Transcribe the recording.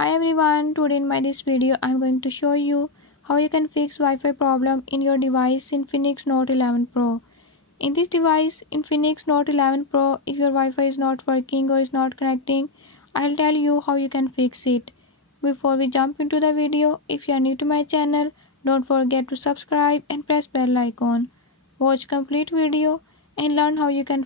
Hi everyone, today in my this video I'm going to show you how you can fix Wi-Fi problem in your device Infinix Note 11 Pro. In this device Infinix Note 11 Pro, if your Wi-Fi is not working or is not connecting, I'll tell you how you can fix it. Before we jump into the video, if you are new to my channel, don't forget to subscribe and press bell icon. Watch complete video and learn how you can